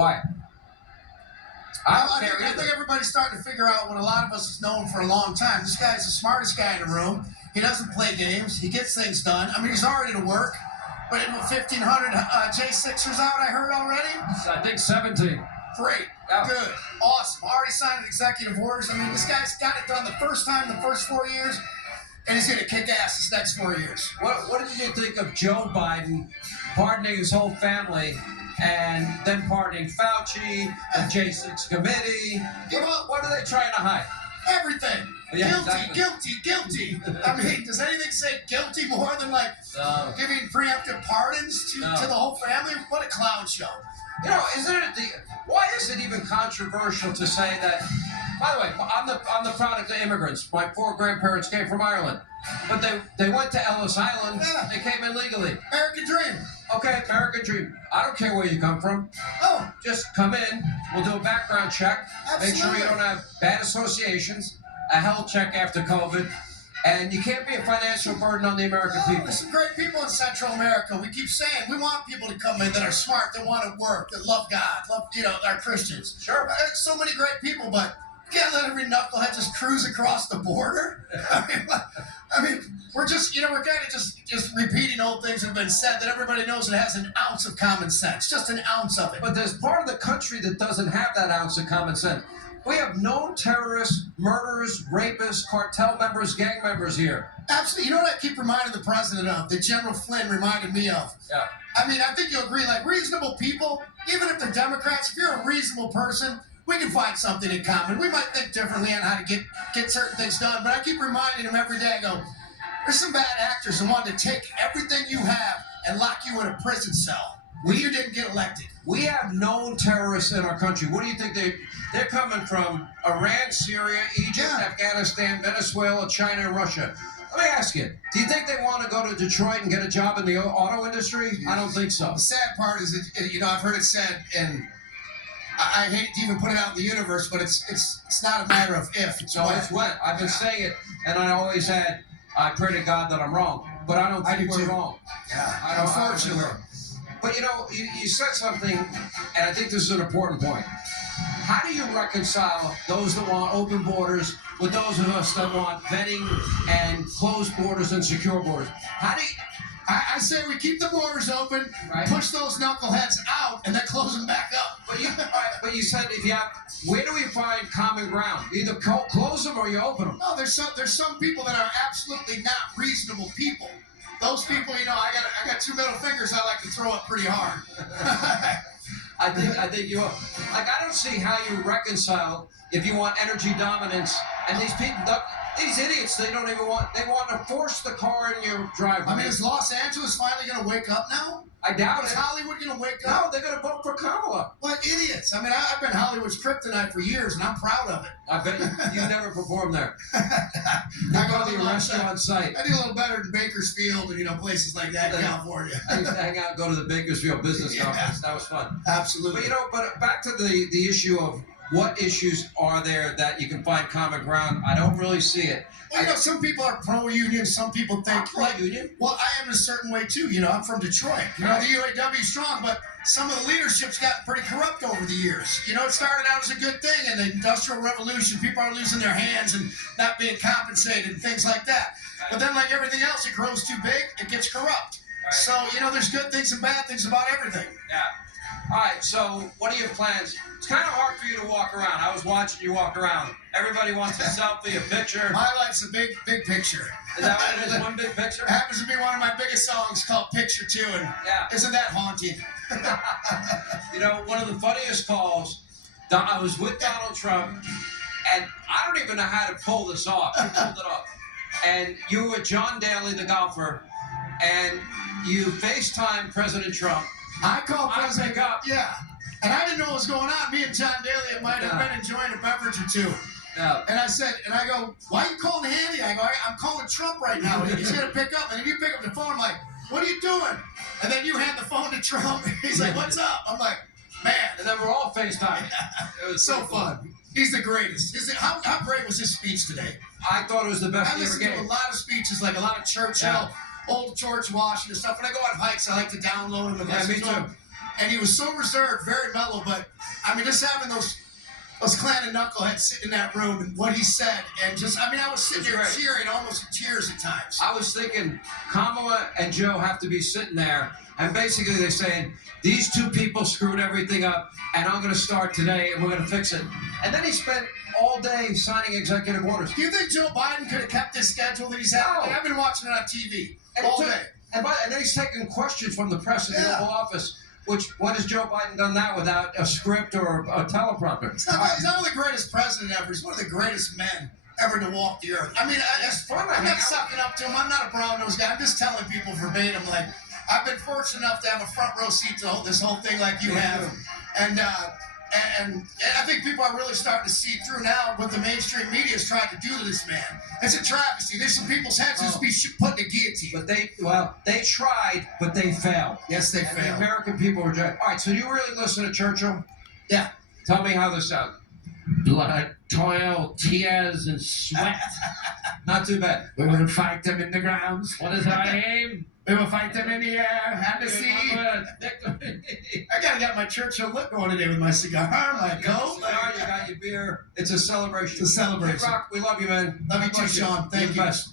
Why? I think everybody's starting to figure out what a lot of us has known for a long time. This guy's the smartest guy in the room. He doesn't play games. He gets things done. I mean, he's already to work. But 1,500 J6ers out, I heard already? I think 17. Great. Yeah. Good. Awesome. Already signed executive orders. I mean, this guy's got it done the first time, the first 4 years, and he's going to kick ass this next 4 years. What did you think of Joe Biden pardoning his whole family and then pardoning Fauci, the J6 committee? What are they trying to hide? Everything. Yeah, guilty, exactly. guilty. I mean, does anything say guilty more than giving preemptive pardons to the whole family? What a clown show. You know, why is it even controversial to say that? By the way, I'm the product of immigrants. My 4 grandparents came from Ireland, but they went to Ellis Island. Yeah. They came in legally. American dream. Okay, American dream. I don't care where you come from. Oh, Just come in. We'll do a background check. Make sure you don't have bad associations. A health check after COVID. And you can't be a financial burden on the American people. There's some great people in Central America. We keep saying we want people to come in that are smart, that want to work, that love God, are Christians. Sure. There's so many great people, but you can't let every knucklehead just cruise across the border. I mean, we're just, we're kind of just repeating old things that have been said that everybody knows it has an ounce of common sense, just an ounce of it. But there's part of the country that doesn't have that ounce of common sense. We have known terrorists, murderers, rapists, cartel members, gang members here. Absolutely. You know what I keep reminding the president of, that General Flynn reminded me of? Yeah. I mean, I think you'll agree, reasonable people, even if they're Democrats, if you're a reasonable person, we can find something in common. We might think differently on how to get certain things done, but I keep reminding them every day, I go, there's some bad actors who want to take everything you have and lock you in a prison cell when you didn't get elected. We have known terrorists in our country. What do you think they're coming from? Iran, Syria, Egypt, Afghanistan, Venezuela, China, and Russia. Let me ask you, do you think they want to go to Detroit and get a job in the auto industry? I don't think so. The sad part is that, I've heard it said, and I hate to even put it out in the universe, but it's not a matter of if. It's when. It's when. I've been saying it, and I always had, I pray to God that I'm wrong. But I don't think we're wrong. Yeah, unfortunately. But you said something, and I think this is an important point. How do you reconcile those that want open borders with those of us that want vetting and closed borders and secure borders? How do you... I say we keep the borders open, right, push those knuckleheads out, and then close them back up. But you said where do we find common ground? Either close them or you open them. No, there's some people that are absolutely not reasonable people. Those people, I got 2 middle fingers I like to throw up pretty hard. I think you are. I don't see how you reconcile if you want energy dominance and these people, these idiots, they want to force the car in your driveway. I mean, is Los Angeles finally going to wake up now? I doubt Is it. Hollywood going to wake up? No, they're going to vote for Kamala. What idiots. I mean, I've been Hollywood's kryptonite for years, and I'm proud of it. I bet you never performed there. I go to your restaurant site. I do a little better than Bakersfield and, places like that in California. I used to hang out and go to the Bakersfield Business Conference. That was fun. Absolutely. But back to the issue of what issues are there that you can find common ground. I don't really see it. Well, some people are pro-union. Some people think pro-union. Well, I am in a certain way too. I'm from Detroit. The UAW is strong, but some of the leadership's gotten pretty corrupt over the years. It started out as a good thing in the Industrial Revolution. People are losing their hands and not being compensated and things like that. But then, like everything else, it grows too big, it gets corrupt. Right. So, there's good things and bad things about everything. Yeah. All right, so what are your plans? It's kind of hard for you to walk around. I was watching you walk around. Everybody wants a selfie, a picture. My life's a big picture. Is that what it is, one big picture? It happens to be one of my biggest songs called Picture 2, and isn't that haunting? One of the funniest calls, I was with Donald Trump, and I don't even know how to pull this off. You pulled it off. And you were with John Daly, the golfer, and you FaceTime President Trump. I called President. Pick up. Yeah. And I didn't know what was going on. Me and John Daly might have been enjoying a beverage or two. Yeah. And I go, why are you calling Handy? I go, I'm calling Trump right now. He's going to pick up. And if you pick up the phone, I'm like, what are you doing? And then you hand the phone to Trump. He's like, what's up? I'm like, man. And then we're all FaceTime. It was so fun. He's the greatest. How great was his speech today? I thought it was the best he ever gave. I listened to a lot of speeches, like a lot of Churchill, old George Washington stuff. When I go on hikes, I like to download them and listen to them. and he was so reserved, very mellow. But I mean, just having those clan and knuckleheads sitting in that room and what he said, and just, I mean, I was sitting there cheering, almost in tears at times. I was thinking Kamala and Joe have to be sitting there, and basically they're saying, these two people screwed everything up, and I'm going to start today, and we're going to fix it. And then he spent all day signing executive orders. Do you think Joe Biden could have kept this schedule that he's had? No. I've been watching it on TV And all day. And then he's taking questions from the press in the Oval Office. When has Joe Biden done that without a script or a teleprompter? He's not only the greatest president ever, he's one of the greatest men ever to walk the earth. I mean, I'm not sucking up to him. I'm not a brown-nosed guy. I'm just telling people verbatim, like, I've been fortunate enough to have a front row seat to this whole thing like you have. And I think people are really starting to see through now what the mainstream media has tried to do to this man. It's a travesty. There's some people's heads just be put in a guillotine. But they tried, but they failed. Yes, they The failed. American people reject. All right, so do you really listen to Churchill? Yeah. Tell me how this sounds. Blood, toil, tears, and sweat. Not too bad. We will fight them in the grounds. What is our aim? We will fight them in the air and the sea. I gotta get my Churchill look going today with my cigar, my coat. You got your beer. It's a celebration. It's a celebration. Hey, Rock, we love you, man. Love you God too, bless Sean. Thank You're the you. best.